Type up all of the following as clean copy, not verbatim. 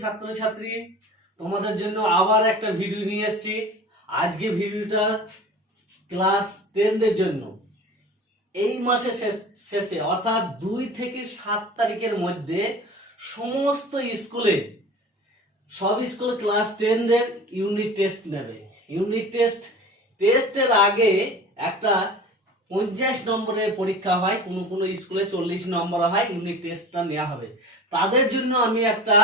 ছাত্রছাত্রী, তোমাদের জন্য আবার একটা ভিডিও নিয়ে এসেছি। আজকে ভিডিওটা ক্লাস 10 এর জন্য। এই মাসের শেষে অর্থাৎ 2 থেকে 7 তারিখের মধ্যে সমস্ত স্কুলে সব স্কুলে ক্লাস 10 এর ইউনিট টেস্ট নেবে। ইউনিট টেস্টের আগে একটা 50 নম্বরের পরীক্ষা হয়, কোনো কোনো স্কুলে 40 নম্বর হয়। ইউনিট টেস্টটা নেওয়া হবে। তাদের জন্য আমি একটা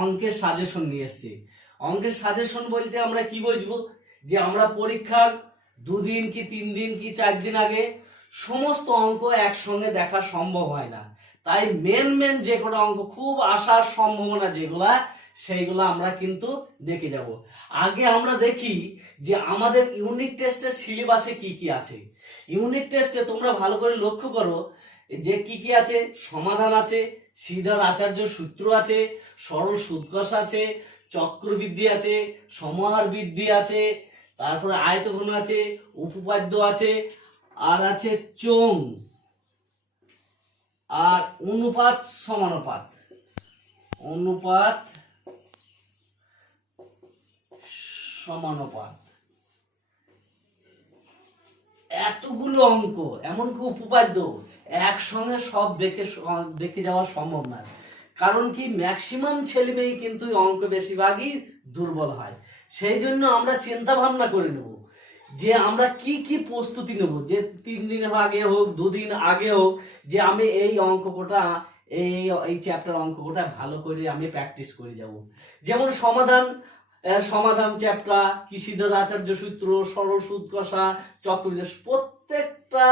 অঙ্কের সাজেশন নিয়ে এসেছি। অঙ্কের সাজেশন বলতে আমরা কি বুঝবো, যে আমরা পরীক্ষার 2 দিন কি 3 দিন কি 4 দিন আগে সমস্ত অঙ্ক একসঙ্গে দেখা সম্ভব হয় না। তাই মেন যে কোনো অঙ্ক খুব আসার সম্ভাবনা যেগুলা, সেইগুলো আমরা কিন্তু দেখে যাব। আগে আমরা দেখি যে আমাদের ইউনিট টেস্টের সিলেবাসে কি কি আছে। ইউনিট টেস্টে তোমরা ভালো করে লক্ষ্য করো যে কি কি আছে। সমাধান আছে, সিদ্ধার আচার্য সূত্র আছে, সরল সুদকষ আছে, চক্রবৃদ্ধি আছে, সমাহার বৃদ্ধি আছে, তারপরে আয়তঘন আছে, উপপাদ্য আছে, আর আছে চোং, আর অনুপাত সমানুপাত, অনুপাত সমানুপাত, এতগুলো অঙ্ক, এমনকি উপপাদ্য একসঙ্গে সব দেখে যাওয়া সম্ভব না। কারণ কি, ম্যাক্সিমাম ছেলে মেয়ে কিন্তু অঙ্ক বেশিরভাগই দুর্বল হয়। সেই জন্য আমরা চিন্তা ভাবনা করে নেব যে আমরা কি কি প্রস্তুতি নেব, যে 3 দিন আগে হোক 2 দিন আগে হোক, যে আমি এই অঙ্কটা এই চ্যাপ্টার অঙ্কটা ভালো করে আমি প্র্যাকটিস করে যাব। যেমন সমাধান চ্যাপ্টার, কৃষিধর আচার্য সূত্র, সরল সুদ কষা, চক্রবৃদ্ধি, প্রত্যেকটা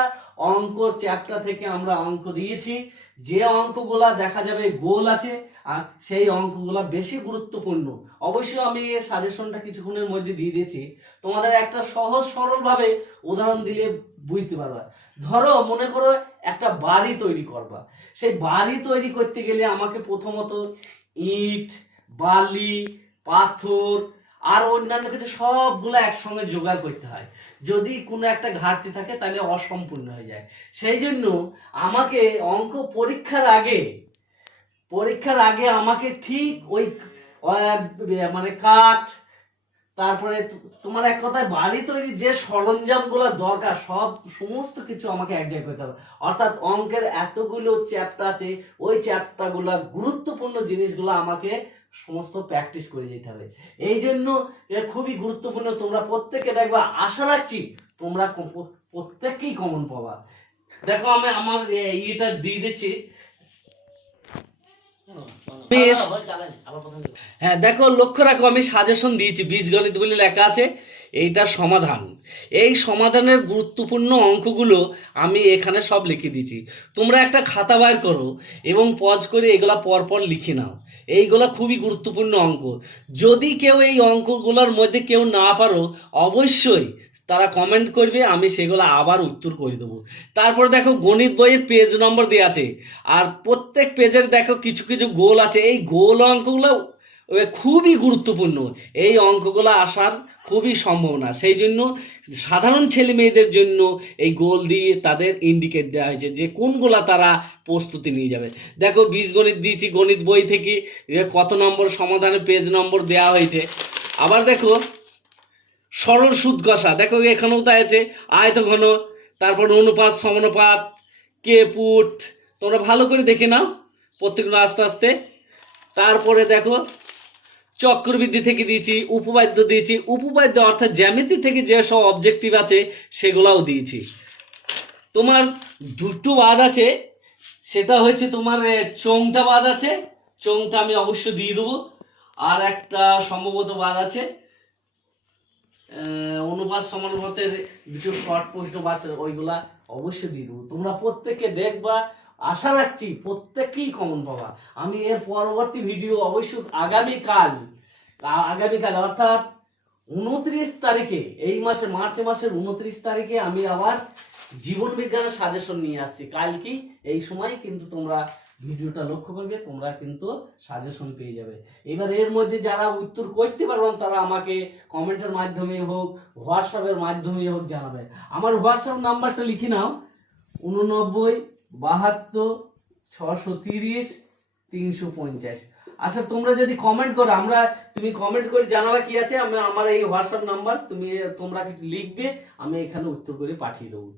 অঙ্ক চ্যাপ্টার থেকে আমরা অঙ্ক দিয়েছি। যে অঙ্কগুলা দেখা যাবে গোল আছে, আর সেই অঙ্কগুলা বেশি গুরুত্বপূর্ণ। অবশ্যই আমি এই সাজেশনটা কিছুক্ষণের মধ্যে দিয়ে দিয়েছি। তোমাদের একটা সহজ সরল ভাবে উদাহরণ দিলে বুঝতে পারবা। ধরো মনে করো একটা বাড়ি তৈরি করবা। সেই বাড়ি তৈরি করতে গেলে আমাকে প্রথমত ইট, বালি, পাথর আর অন্যান্য কিছু সবগুলো একসঙ্গে জোগাড় করতে হয়। যদি কোনো একটা ঘাটতি থাকে তাহলে অসম্পূর্ণ হয়ে যায়। সেই জন্য আমাকে পরীক্ষার আগে আমাকে ঠিক ওই মানে কাঠ, তারপরে তোমার এক কথায় বাড়ি তৈরির যে সরঞ্জামগুলো দরকার সমস্ত কিছু আমাকে এক জায়গায় করতে হবে। অর্থাৎ অঙ্কের এতগুলো চ্যাপ্টার আছে, ওই চ্যাপ্টারগুলো গুরুত্বপূর্ণ জিনিসগুলো আমাকে সমস্ত প্র্যাকটিস করে যেতে হবে। এই জন্য খুবই গুরুত্বপূর্ণ। তোমরা প্রত্যেকে দেখবা, আশা রাখছি তোমরা প্রত্যেককেই কমন পাবা। দেখো আমি আমার ইয়েটা দিয়ে দিচ্ছি। হ্যাঁ দেখো, লক্ষ্য রাখো, আমি সাজেশন দিয়েছি, বীজগণিত বলে লেখা আছে, এইটা সমাধান। এই সমাধানের গুরুত্বপূর্ণ অঙ্কগুলো আমি এখানে সব লিখে দিয়েছি। তোমরা একটা খাতা বার করো এবং পজ করে এগুলা পরপর লিখে নাও। এইগুলা খুবই গুরুত্বপূর্ণ অঙ্ক। যদি কেউ এই অঙ্কগুলোর মধ্যে কেউ না পারো, অবশ্যই তারা কমেন্ট করবে, আমি সেগুলো আবার উত্তর করে দেবো। তারপরে দেখো, গণিত বইয়ের পেজ নম্বর দেওয়া আছে, আর প্রত্যেক পেজের দেখো কিছু কিছু গোল আছে। এই গোল অঙ্কগুলো খুবই গুরুত্বপূর্ণ। এই অঙ্কগুলো আসার খুবই সম্ভাবনা। সেই জন্য সাধারণ ছেলে মেয়েদের জন্য এই গোল দিয়ে তাদের ইন্ডিকেট দেওয়া হয়েছে যে কোনগুলা তারা প্রস্তুতি নিয়ে যাবে। দেখো, বীজগণিত দিয়েছি গণিত বই থেকে, কত নম্বর সমাধানের পেজ নম্বর দেওয়া হয়েছে। আবার দেখো সরল সুদ কষা, দেখো এখানেও তাই আছে, আয়তঘন, তারপর অনুপাত সমানুপাত, কে পুট, তোমরা ভালো করে দেখে নাও প্রত্যেকটা আস্তে আস্তে। তারপরে দেখো চক্রবৃদ্ধি থেকে দিয়েছি, উপপাদ্য দিয়েছি, উপপাদ্য অর্থাৎ জ্যামিতি থেকে যেসব অবজেক্টিভ আছে সেগুলাও দিয়েছি। তোমার দুটো বাদ আছে, সেটা হচ্ছে তোমার চোংটা বাদ আছে, চোংটা আমি অবশ্য দিয়ে দেবো। আর একটা সম্ভবত বাদ আছে অনুপাত সমানুপাতের কিছু শর্ট প্রশ্ন বাদ, ওইগুলা অবশ্যই দিয়ে দেবো। তোমরা প্রত্যেকে দেখবা, আশা রাখছি প্রত্যেককেই কমন পাবা। আমি এর পরবর্তী ভিডিও অবশ্যই আগামীকাল অর্থাৎ 29 তারিখে, এই মাসে মার্চ মাসের 29 তারিখে আমি আবার জীবন বিজ্ঞানের সাজেশন নিয়ে আসছি। কালকে এই সময় কিন্তু তোমরা ভিডিওটা লক্ষ্য করবে, তোমরা কিন্তু সাজেশন পেয়ে যাবে। এবার এর মধ্যে যারা উত্তর করতে পারবেন তারা আমাকে কমেন্টের মাধ্যমে হোক, হোয়াটসঅ্যাপের মাধ্যমে হোক জানাবে। আমার হোয়াটসঅ্যাপ নাম্বারটা লিখে নাও, 89 72 630 350। আচ্ছা তোমরা যদি কমেন্ট করো, তুমি কমেন্ট করে জানাবা কি আছে, আমি আমার এই হোয়াটসঅ্যাপ নাম্বার, তোমরা কিছু লিখবে, আমি এখানে উত্তর করে পাঠিয়ে দেবো।